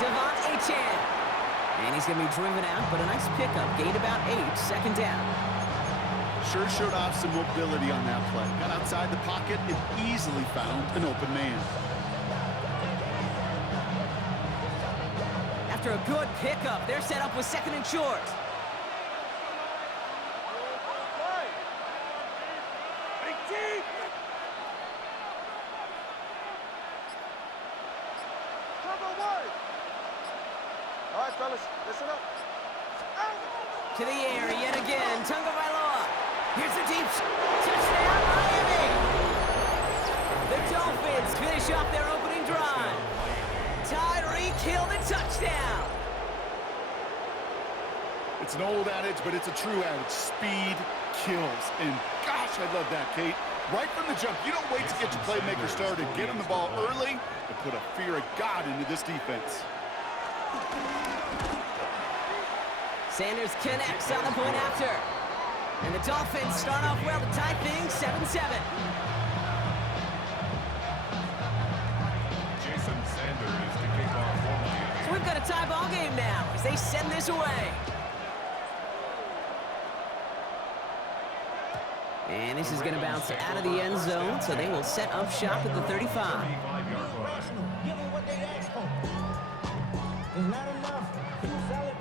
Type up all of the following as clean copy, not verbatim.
Devon Achane. And he's going to be driven out, but a nice pickup. Gained about 8, second down. Sure showed off some mobility on that play. Got outside the pocket and easily found an open man. After a good pickup, they're set up with second and short. All right, fellas, listen up. To the air yet again, Tagovailoa. Here's the deep touchdown, Miami. The Dolphins finish off their opening drive. Tyreek Hill, the touchdown. It's an old adage, but it's a true adage. Speed kills. And gosh, I love that, Kate. Right from the jump, you don't wait to get your playmaker started. Get him the ball early and put a fear of God into this defense. Sanders connects on the point after. And the Dolphins start off well to tie things 7-7. Jason Sanders to kick off for Miami. So we've got a tie ball game now as they send this away. And this is going to bounce out of the end zone, so they will set up shop at the 35. Give them what they asked for. It's not enough. You solid,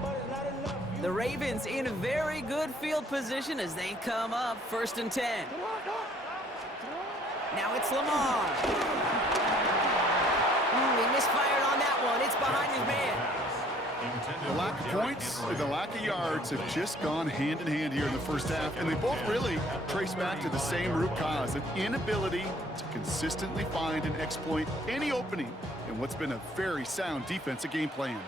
but it's not enough. The Ravens in very good field position as they come up 1st and 10. Now it's Lamar. He misfired on that one. It's behind his man. The lack of points and the lack of yards have just gone hand in hand here in the first half, and they both really trace back to the same root cause, an inability to consistently find and exploit any opening in what's been a very sound defensive game plan.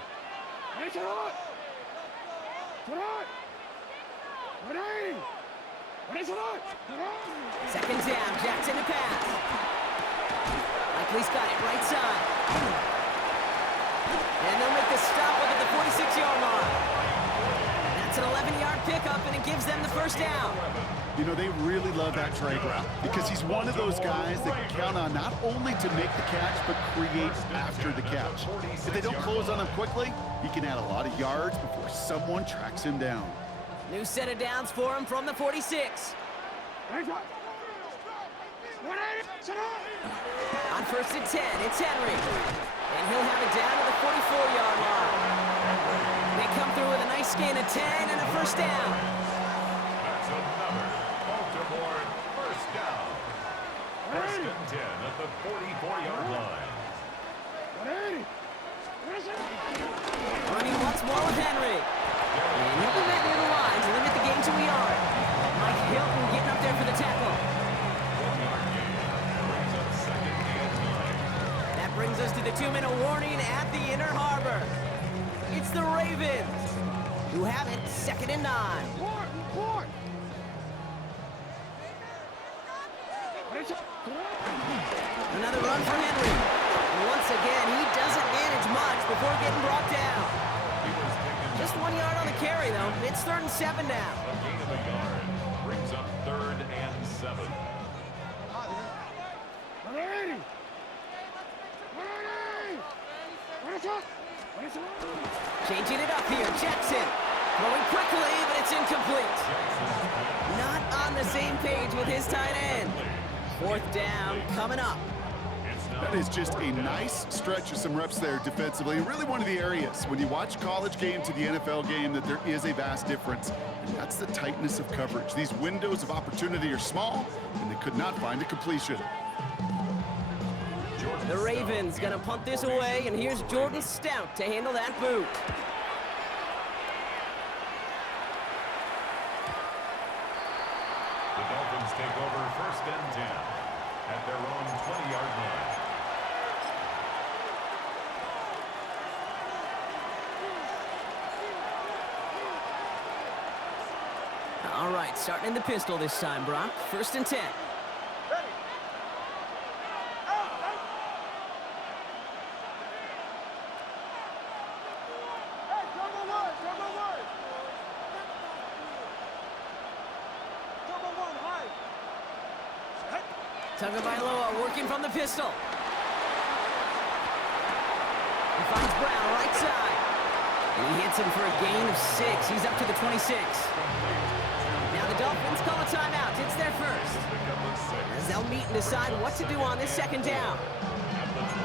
Second down, Jackson to pass. Likely's got it right side. And they'll make the stop up at the 46-yard line. That's an 11-yard pickup, and it gives them the first down. You know, they really love that drag route because he's one of those guys that can count on not only to make the catch, but create after the catch. If they don't close on him quickly, he can add a lot of yards before someone tracks him down. New set of downs for him from the 46. On 1st and 10, it's Henry. And he'll have it down to the 44-yard line. They come through with a nice gain of 10 and a first down. That's another Baltimore first down. 1st and 10 at the 44-yard line. Running once more with Henry. And he'll be met near the line to limit the gain to a yard. Mike Hilton getting up there for the tackle. 1-yard gain brings up 2nd and 9. That brings us to the 2-minute warning at the Inner Harbor. It's the Ravens who have it 2nd and 9. Another run for Henry. And once again, he doesn't manage much before getting brought down. Just 1 yard on the carry, though. It's 3rd and 7 now. A gain of a yard brings up 3rd and 7. Changing it up here, Jackson. Throwing quickly, but it's incomplete. Not on the same page with his tight end. 4th down coming up. That is just a nice stretch of some reps there defensively. Really one of the areas when you watch college game to the NFL game that there is a vast difference. And that's the tightness of coverage. These windows of opportunity are small, and they could not find a completion. The Ravens gonna punt this away, and here's Jordan Stout to handle that boot. The Dolphins take over 1st and 10 at their own 20-yard line. All right, starting in the pistol this time, Brock. 1st and 10. Tagovailoa working from the pistol. He finds Brown right side. And he hits him for a gain of 6. He's up to the 26. Now the Dolphins call a timeout. It's their first. As they'll meet and decide what to do on this second down.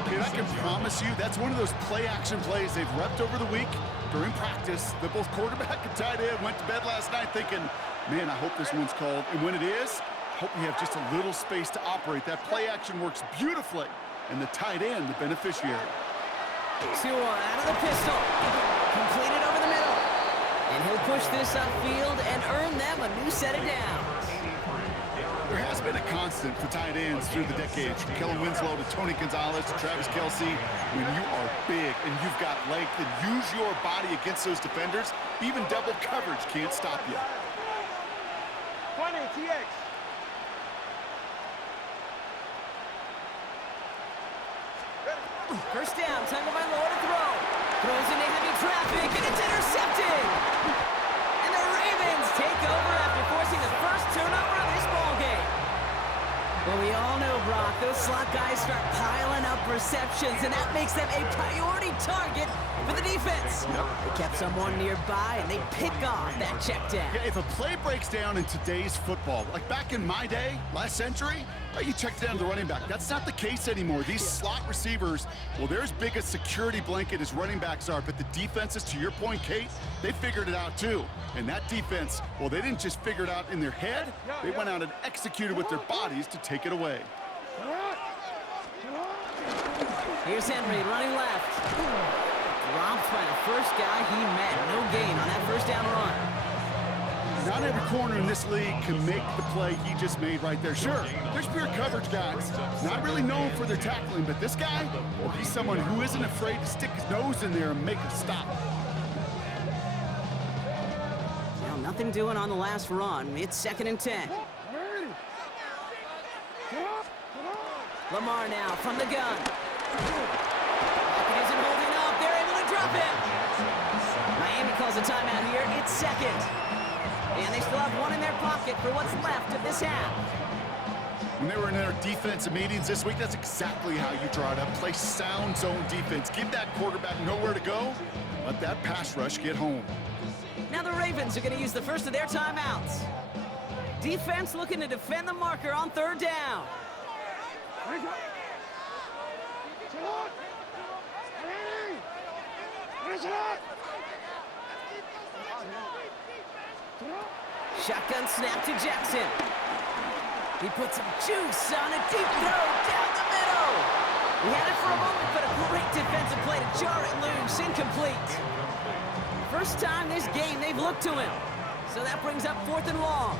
Okay, I can promise you that's one of those play-action plays they've repped over the week during practice. That both quarterback and tight end went to bed last night thinking, man, I hope this one's called. And when it is, I hope we have just a little space to operate. That play-action works beautifully, and the tight end, the beneficiary. Tua out of the pistol. Completed over the middle. And he'll push this upfield and earn them a new set of downs. There has been a constant for tight ends through the decades, from Kellen Winslow to Tony Gonzalez to Travis Kelce. When you are big and you've got length and use your body against those defenders, even double coverage can't stop you. 20, TX. First down, Tunga by Lord to throw. Throws into heavy traffic, and it's intercepted. And the Ravens take over after forcing the first turnover of this ballgame. Well, we all know, Brock, those slot guys start piling up receptions, and that makes them a priority target for the defense. They kept someone nearby, and they pick off that check down. Yeah, if a play breaks down in today's football, like back in my day, last century, you check down the running back. That's not the case anymore. These slot receivers, well, they're as big a security blanket as running backs are, but the defenses, to your point, Kate, they figured it out too. And that defense, well, they didn't just figure it out in their head. They went out and executed with their bodies to take it away. Here's Henry running left. Dropped by the first guy he met. No gain on that first down run. Not every corner in this league can make the play he just made right there. Sure, there's pure coverage guys, not really known for their tackling, but this guy, well, he's someone who isn't afraid to stick his nose in there and make a stop. Well, nothing doing on the last run. It's 2nd and 10. Lamar now from the gun. Pocket isn't holding up. They're able to drop it. Miami calls a timeout here. It's 2nd. And they still have one in their pocket for what's left of this half. When they were in their defensive meetings this week, that's exactly how you draw it up. Play sound zone defense. Give that quarterback nowhere to go. Let that pass rush get home. Now the Ravens are going to use the first of their timeouts. Defense looking to defend the marker on 3rd down. Shotgun snap to Jackson. He puts some juice on a deep throw down the middle. He had it for a moment, but a great defensive play to jar it loose. Incomplete. First time this game they've looked to him. So that brings up 4th and long.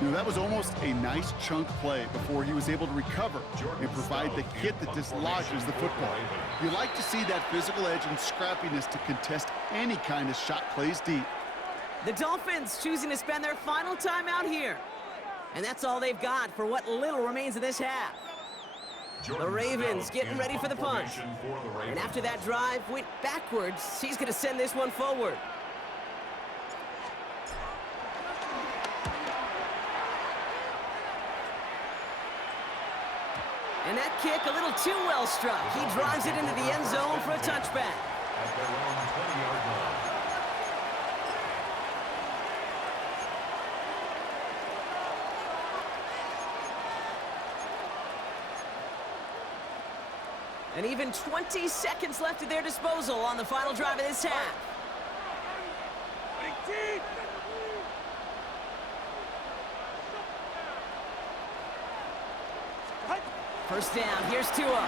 You know, that was almost a nice chunk play before he was able to recover and provide the hit that dislodges the football. You like to see that physical edge and scrappiness to contest any kind of shot plays deep. The Dolphins choosing to spend their final timeout here. And that's all they've got for what little remains of this half. The Ravens getting ready for the punch. And after that drive went backwards, he's going to send this one forward. And that kick a little too well struck. He drives it into the end zone for a touchback. At their own 20-yard line. And even 20 seconds left at their disposal on the final drive of this half. First down, here's Tua. And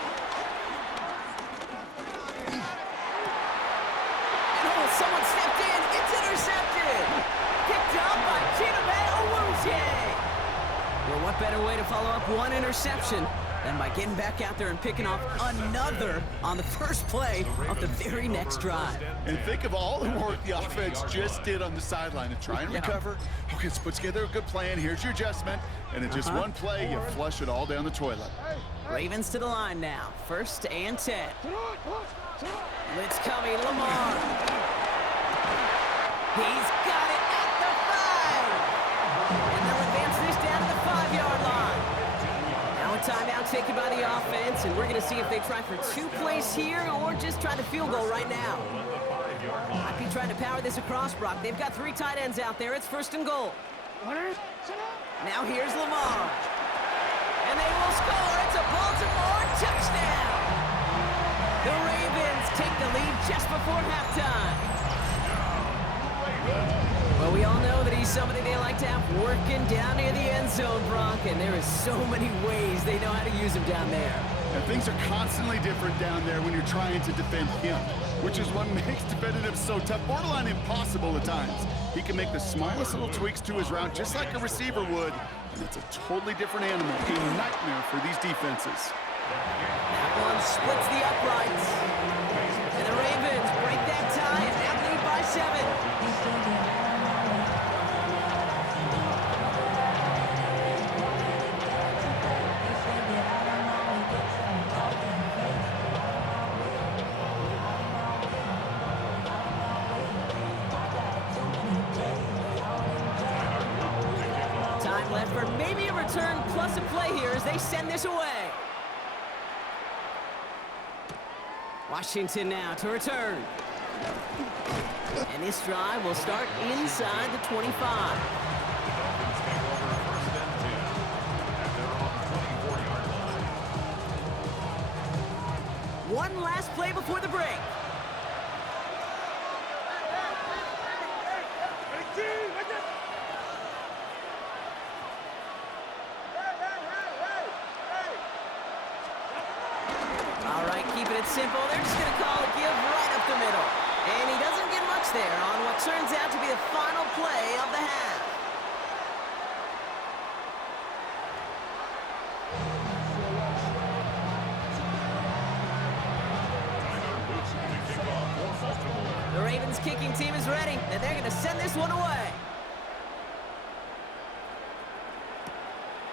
oh, someone stepped in. It's intercepted. Picked up by Chidobe Awuzie. Well, what better way to follow up one interception than by getting back out there and picking off another on the first play of the very next drive. And think of all the work the offense just did on the sideline to try and recover. Okay, let's put together a good plan. Here's your adjustment. And in just one play, you flush it all down the toilet. Ravens to the line now. 1st and 10. Blitz coming, Lamar. He's got it at the 5. And they'll advance this down to the 5-yard line. Now a timeout taken by the offense, and we're going to see if they try for 2 plays here or just try the field goal right now. Might be trying to power this across, Brock. They've got 3 tight ends out there. It's 1st and goal. Now here's Lamar. And they will score. It's a Baltimore touchdown. The Ravens take the lead just before halftime. Well, we all know that he's somebody they like to have working down near the end zone, Brock, and there is so many ways they know how to use him down there. And things are constantly different down there when you're trying to defend him, which is what makes defending him so tough, borderline impossible at times. He can make the smallest little tweaks to his route just like a receiver would, and it's a totally different animal, a nightmare for these defenses. That one splits the uprights. And the Ravens break that tie and now lead by 7. Time left for maybe a return plus a play here as they send this away. Washington now to return. And this drive will start inside the 25. One last play before the break. All right, keeping it simple. They're just going to call a give right up the middle. And he doesn't get much there on what turns out to be the final play of the half. The Ravens kicking team is ready, and they're going to send this one away.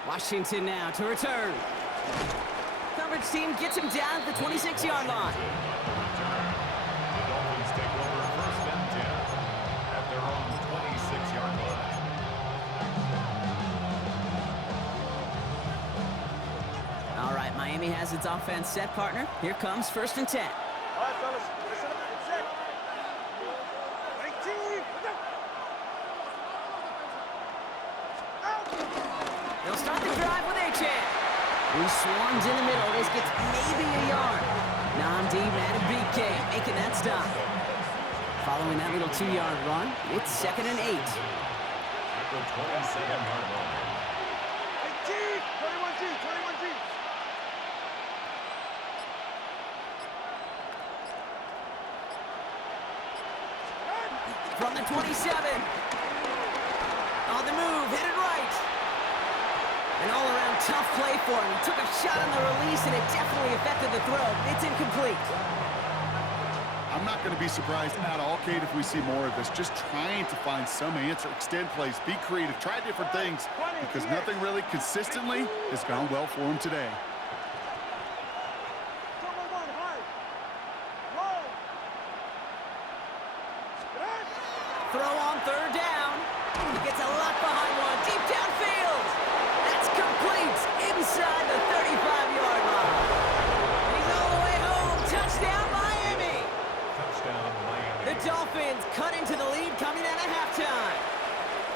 Washington now to return. Coverage team gets him down at the 26-yard line. The Dolphins take over 1st and 10 at their own 26-yard line. All right, Miami has its offense set, partner. Here comes 1st and 10. All right, fellas, listen up. It's set. 18. They'll start the drive with A-Chan. He swarms in the middle. This gets maybe a yard. Namdi Madden making that stop. Following that little 2-yard run, it's 2nd and 8. At the 27-yard line. 18. 21G. 21G. From the 27. On the move, hit it right. An all-around tough play for him. He took a shot on the release, and it definitely affected the throw. It's incomplete. I'm not going to be surprised at all, Kate, if we see more of this. Just trying to find some answer, extend plays, be creative, try different things, because nothing really consistently has gone well for him today. Throw on 3rd down. He gets a lot behind one. Deep downfield. That's complete inside the 35-yard line. He's all the way home. Touchdown, Miami. Touchdown, Miami. The Dolphins cut into the lead coming out of halftime.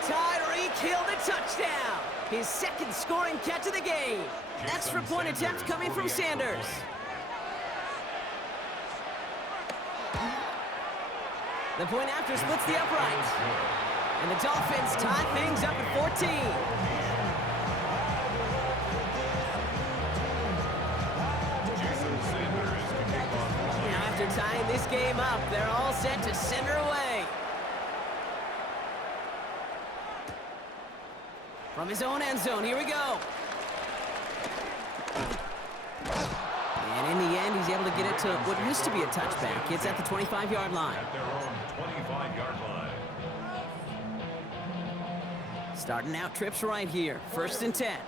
Tyreek Hill the touchdown. His 2nd scoring catch of the game. Extra point attempt coming from Sanders. The point after splits the uprights. And the Dolphins tie things up at 14. Now after tying this game up, they're all set to send her away. From his own end zone, here we go. And in the end, he's able to get it to what used to be a touchback. It's at the 25-yard line. At their own 25-yard line. Starting out trips right here. 1st and 10.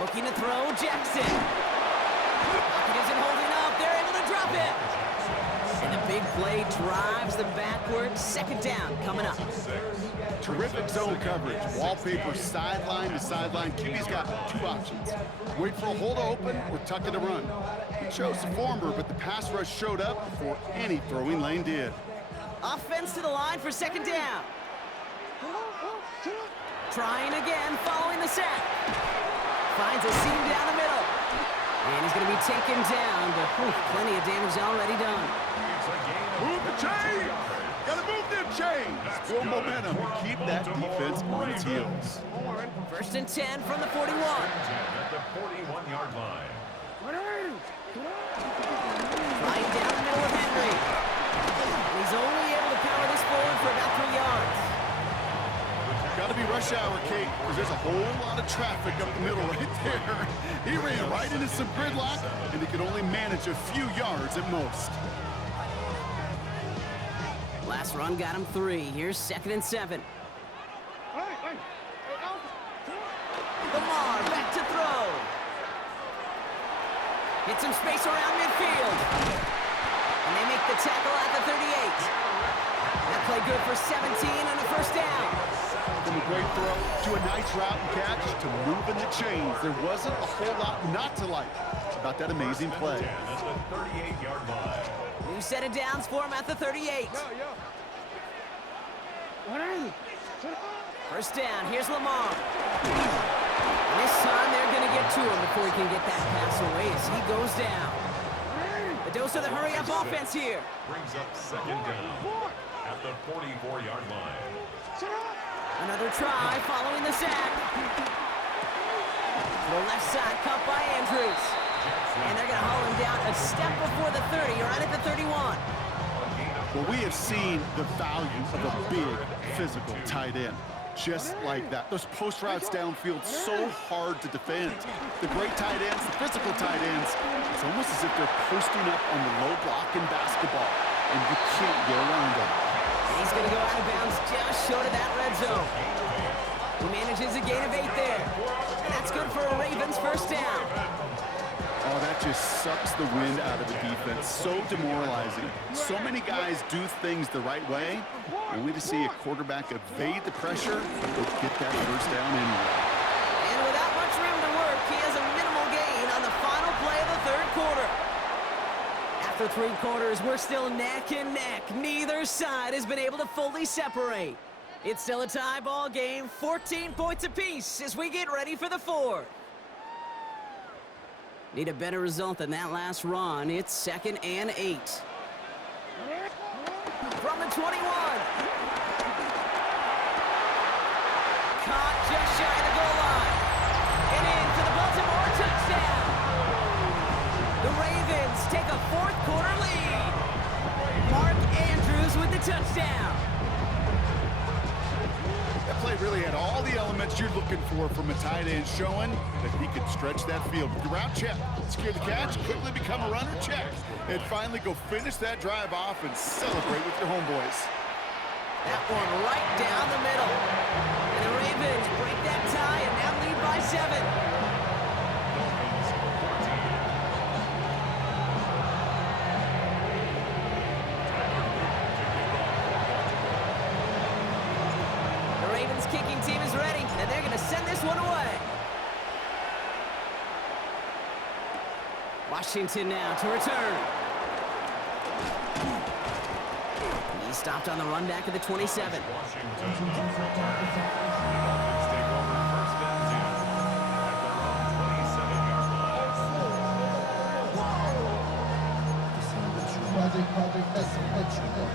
Looking to throw, Jackson. Pocket isn't holding up. They're able to drop it. And the big big play drives them backwards. Second down coming up. Terrific zone coverage. Wallpaper sideline to sideline. QB's got two options. Wait for a hole to open or tuck it to run. He chose the former, but the pass rush showed up before any throwing lane did. Offense to the line for second down. Trying again, following the sack. Finds a seam down the middle. And he's going to be taken down, but plenty of damage already done. Move the chains! Gotta move them chains! Build momentum and keep that defense on its heels. First and 10 from the 41. 10 at the 41-yard line. Right down the middle of Henry. And he's only able to power this forward for about 3 yards. Gotta be rush hour, Kate, because there's a whole lot of traffic up the middle right there. He ran right into some gridlock, and he could only manage a few yards at most. Last run got him 3. Here's second and 7. Lamar back to throw. Get some space around midfield. And they make the tackle at the 38. That play good for 17 and a first down. From a great throw to a nice route and catch to moving the chains. There wasn't a whole lot not to like about that amazing play. 10 at the 38-yard line. New set of downs for him at the 38. First down, here's Lamar. And this time they're going to get to him before he can get that pass away as he goes down. The dose of the hurry-up offense here. Brings up second down at the 44-yard line. Another try following the sack. To the left side, cut by Andrews. And they're going to haul him down a step before the 30, right at the 31. Well, we have seen the value of a big, physical tight end. Just like that. Those post routes downfield, so hard to defend. The great tight ends, the physical tight ends, it's almost as if they're posting up on the low block in basketball, and you can't get around them. He's going to go out of bounds just short of that red zone. He manages a gain of 8 there. And that's good for a Ravens first down. Oh, that just sucks the wind out of the defense. So demoralizing. So many guys do things the right way, only to see a quarterback evade the pressure but get that first down anyway. And without much room to work, he has a minimal gain on the final play of the third quarter. After 3 quarters, we're still neck and neck. Neither side has been able to fully separate. It's still a tie ball game, 14 points apiece as we get ready for the fourth. Need a better result than that last run. It's second and 8. From the 21. Caught just shy of the goal line. And in for the Baltimore touchdown. The Ravens take a fourth quarter lead. Mark Andrews with the touchdown. That play really had all the elements you're looking for from a tight end, showing that he could stretch that field. With the route, check. Secure the catch, quickly become a runner, check. And finally go finish that drive off and celebrate with your homeboys. That one right down the middle. And the Ravens break that tie and now lead by 7. Kicking team is ready, and they're going to send this one away. Washington now to return. He stopped on the run back of the 27. Washington returns. Dolphins take over first and 10 at their own 27-yard line. This ain't what you want. This ain't what you want.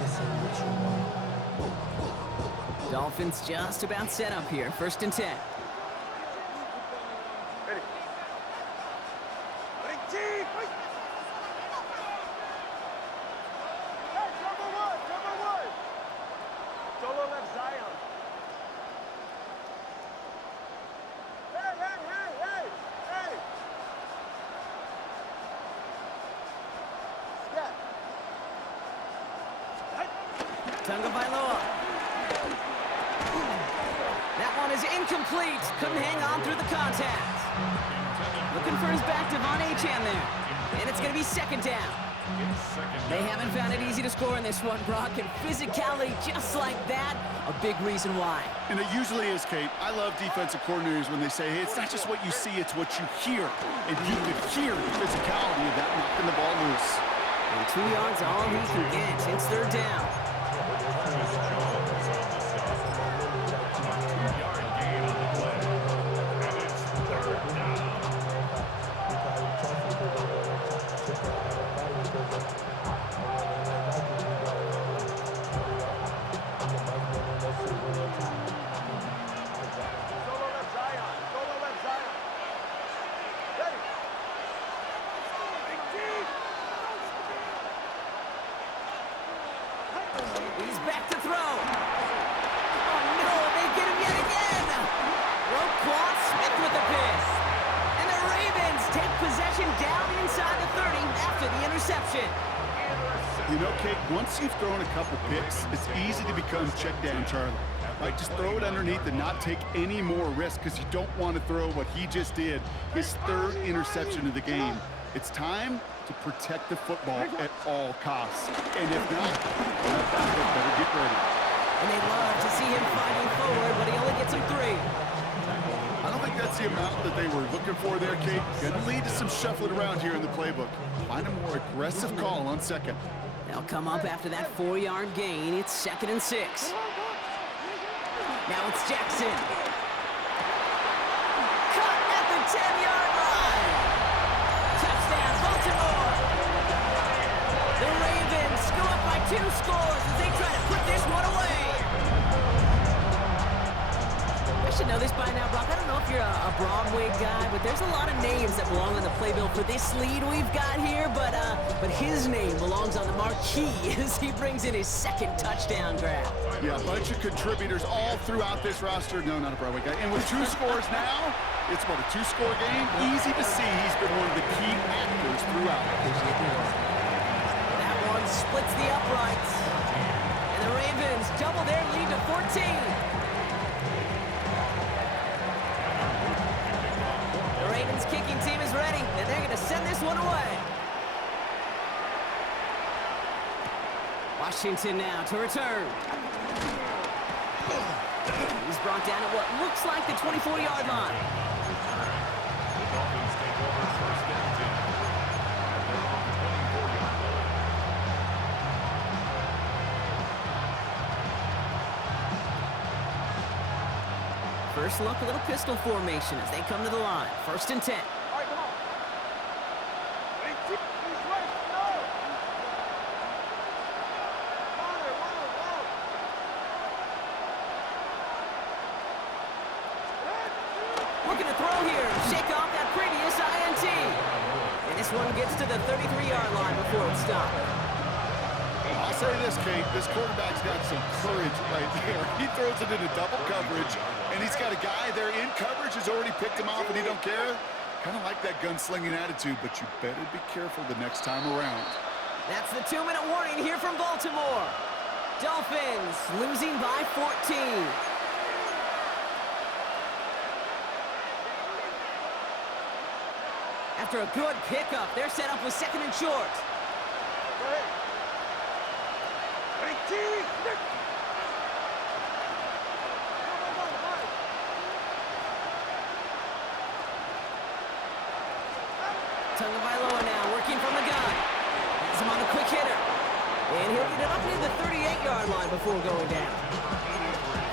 This ain't what you want. Dolphins just about set up here. First and 10. Ready. Ready, team, fight. Hey, number one. Solo left Zion. Hey. Scat. Tunga Bailoa. That one is incomplete. Couldn't hang on through the contact. Looking for his back, Devon Achane there. And it's going to be second down. It's second They down. haven't found it easy to score in this one, Brock, and physicality just like that, a big reason why. And it usually is, Kate. I love defensive coordinators when they say, hey, it's not just what you see, it's what you hear. And you could hear the physicality of that knocking the ball loose. And 2 yards all he can get. It's third down. Curtis Jones on the stop. A 2-yard gain on the play. And it's third down. Solo left Zion. Solo left Zion. Ready. Big team. He's back to throw. Oh, no, they get him yet again. Roquan Smith with the pick. And the Ravens take possession down inside the 30 after the interception. You know, Kate, once you've thrown a couple picks, it's easy to become check down Charlie. Right, just throw it underneath and not take any more risk because you don't want to throw what he just did, his third interception of the game. It's time to protect the football at all costs. And if not, that backup better get ready. And they love to see him fighting forward, but he only gets him 3. I don't think that's the amount that they were looking for there, Kate. Gonna lead to some shuffling around here in the playbook. Find a more aggressive call on second. They'll come up after that 4-yard gain. It's 2nd and 6. Now it's Jackson. Cut at the 10-yard line. Touchdown, Baltimore. The Ravens go up by 2 scores as they try to put this one away. I should know this by now, Brock. I don't know if you're a Broadway guy, but there's a lot of names that belong on the playbill for this lead we've got here, but his name belongs on the marquee as he brings in his 2nd touchdown grab. Yeah, a bunch of contributors all throughout this roster. No, not a Broadway guy. And with 2 scores now, it's what, a 2-score game? Easy to see he's been one of the key actors throughout. That one splits the uprights. And the Ravens double their lead to 14. The Ravens kicking team is ready, and they're going to send this one away. Washington now to return. He's brought down at what looks like the 24-yard line. The Dolphins take over first and 10 at their own 24-yard line. First look, a little pistol formation as they come to the line. 1st and 10. All right, come on. Big team. He's right. No. Looking to throw here. Shake off that previous INT. And this one gets to the 33-yard line before it's stopped. I'll say this, Kate, this quarterback's got some courage right there. He throws it into double coverage, and he's got a guy there in coverage who's already picked him off, and he don't care. Kind of like that gunslinging attitude, but you better be careful the next time around. That's the 2-minute warning here from Baltimore. Dolphins losing by 14. After a good pickup, they're set up with 2nd and short. Go ahead. Big team. Go, high. Tagovailoa now working from the gun. Has him on the quick hitter. And he'll get it up near the 38-yard line before going down.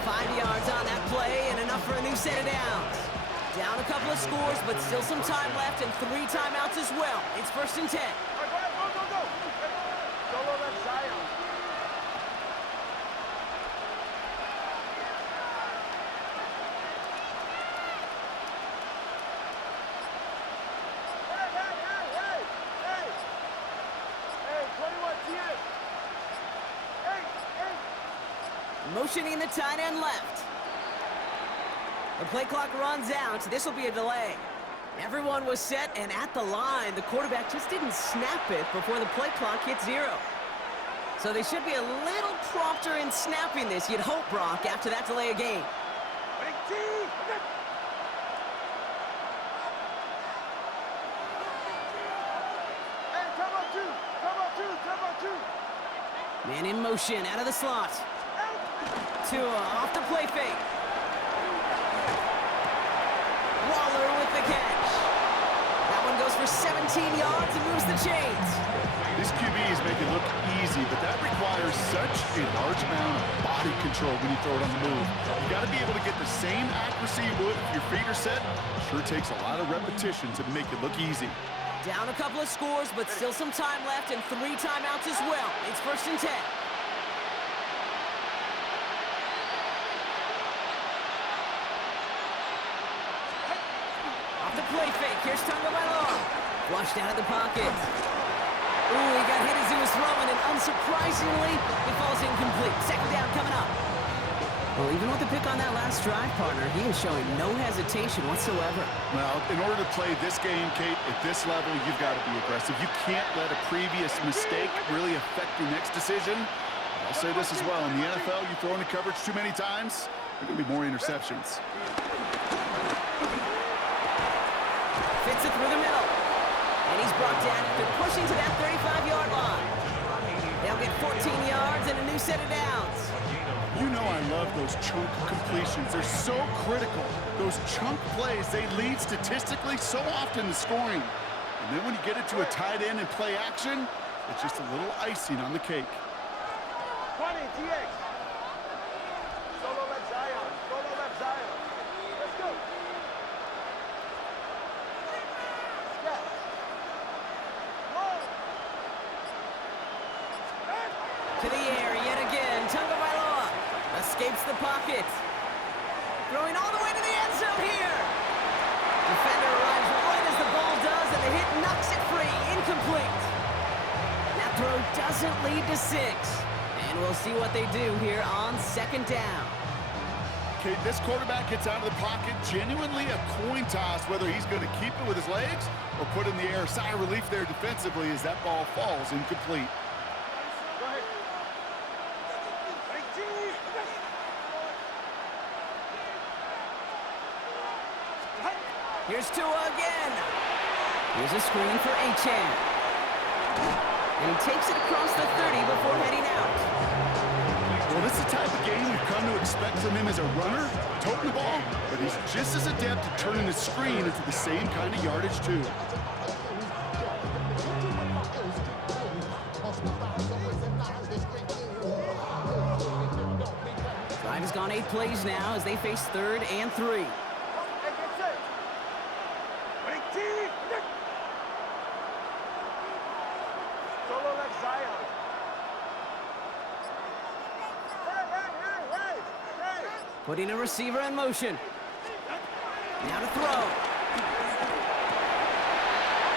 5 yards on that play and enough for a new set of downs. Down a couple of scores, but still some time left and 3 timeouts as well. It's 1st and 10. All right, go. Solo left Zion. Hey, 21 TS. Hey. Motioning the tight end left. The play clock runs out. This will be a delay. Everyone was set and at the line. The quarterback just didn't snap it before the play clock hit 0. So they should be a little prompter in snapping this, you'd hope, Brock, after that delay of game. Big team. Hey, come up, 2. Come up. Man in motion, out of the slot. Tua off the play fake. Waller with the catch. That one goes for 17 yards and moves the chains. These QBs make it look easy, but that requires such a large amount of body control when you throw it on the move. You got to be able to get the same accuracy you would if your feet are set. Sure takes a lot of repetition to make it look easy. Down a couple of scores, but still some time left and 3 timeouts as well. It's 1st and 10. Off the play fake. Here's Tunga Bailoa. Flushed out of the pocket. Ooh, he got hit as he was throwing, and unsurprisingly, it falls incomplete. 2nd down coming up. Well, even with the pick on that last drive, partner, he is showing no hesitation whatsoever. Well, in order to play this game, Kate, at this level, you've got to be aggressive. You can't let a previous mistake really affect your next decision. I'll say this as well. In the NFL, you throw into coverage too many times, there are going to be more interceptions. Fits it through the middle. And he's brought down after pushing to that 35-yard line. They'll get 14 yards and a new set of downs. You know I love those chunk completions. They're so critical. Those chunk plays, they lead statistically so often to scoring. And then when you get it to a tight end and play action, it's just a little icing on the cake. 20, TX. Solo left Zion. Solo left Zion. Let's go. Step. Roll. To the air yet again. Tunga Bailoa escapes the pocket. Throwing all the way to the end zone here. Defender arrives right as the ball does, and the hit knocks it free. Incomplete. That throw doesn't lead to 6. And we'll see what they do here on 2nd down. Okay, this quarterback gets out of the pocket, genuinely a coin toss, whether he's going to keep it with his legs or put it in the air. Sigh of relief there defensively as that ball falls incomplete. Go ahead. 19. Here's Tua again. Here's a screen for Achane. And he takes it across the 30 before heading out. Well, this is the type of game we've come to expect from him as a runner, toting the ball, but he's just as adept at turning the screen into the same kind of yardage, too. Drive has gone 8 plays now as they face 3rd and 3. Solo left Zion. Putting a receiver in motion. Now to throw.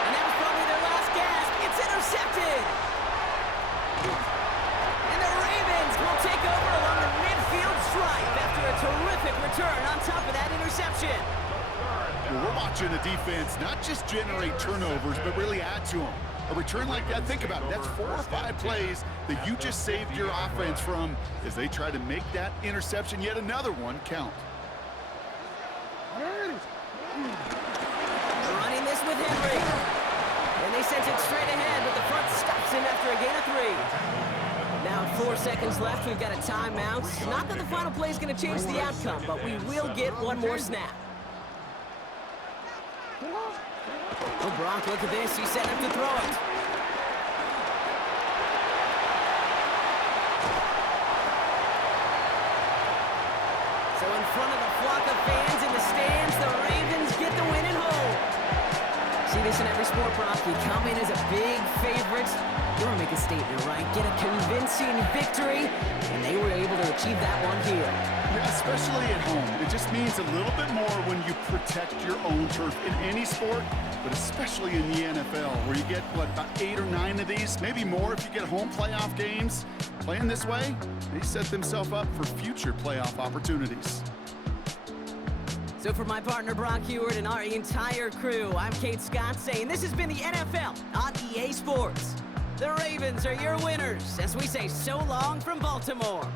And that was probably their last gasp. It's intercepted. And the Ravens will take over along the midfield stripe after a terrific return on top of that interception. Well, we're watching the defense not just generate turnovers, but really add to them. A return like that, think about it, that's 4 or 5 plays that you just saved your offense from as they try to make that interception, yet another one, count. Running this with Henry. And they sent it straight ahead, but the front stops him after a gain of 3. Now 4 seconds left, we've got a timeout. Not that the final play is going to change the outcome, but we will get one more snap. Oh, Brock, look at this. He's setting up to throw it. So in front of a flock of fans in the stands, the Ravens get the win at home. See this in every sport, Brock. You come in as a big favorite. You want to make a statement, right? Get a convincing victory, and they were able to achieve that one here. Yeah, especially at home. It just means a little bit more when you protect your own turf in any sport, but especially in the NFL, where you get, what, about 8 or 9 of these, maybe more if you get home playoff games. Playing this way, they set themselves up for future playoff opportunities. So for my partner Brock Heward and our entire crew, I'm Kate Scott saying this has been the NFL on EA Sports. The Ravens are your winners as we say so long from Baltimore.